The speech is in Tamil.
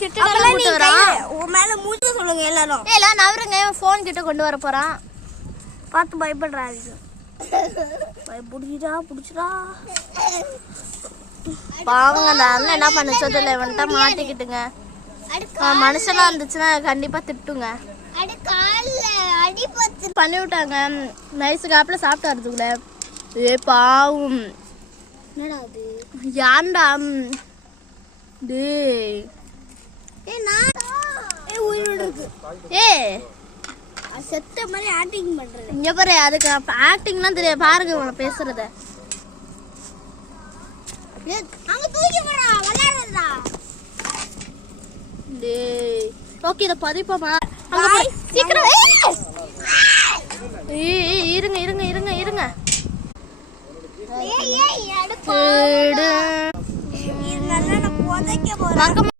கிட்ட கூட்டு வரான். உன் மேல மூச்சு சொல்லுங்க எல்லாரும். எல்லாம் நவருங்க, ஃபோன் கிட்ட கொண்டு வர போறான். பார்த்து பயப்படுறாங்க. புடிச்சுடா. பாவங்க அந்த அண்ணன் என்ன பண்ணுச்சோ தெரியல, இவன்ட்ட மாட்டிக்கிட்டுங்க. மனுஷனா இருந்துச்சுன்னா கண்டிப்பா திட்டுங்க. பண்ணி விட்டாங்க. நைஸ் காப்புல சாப்பிட்டாருக்குள்ள. ஏ பாவம். என்னடா அது? யாண்டா டேய். உயிரோட இருக்கு. செத்த மாதிரி ஆக்டிங் பண்றது. இங்க பாரு, அதுக்கு ஆக்டிங்லாம் தெரியாது. பாருங்க உன பேசுறத. அங்க தூக்கி போடா, விளையாடுறதா. டேய் ஓகே, இத பதிப்போமா? சீக்கிரம் இருங்க. ஏய் அடுப்பு. இது நல்லா நான் புதைக்க போறேன்.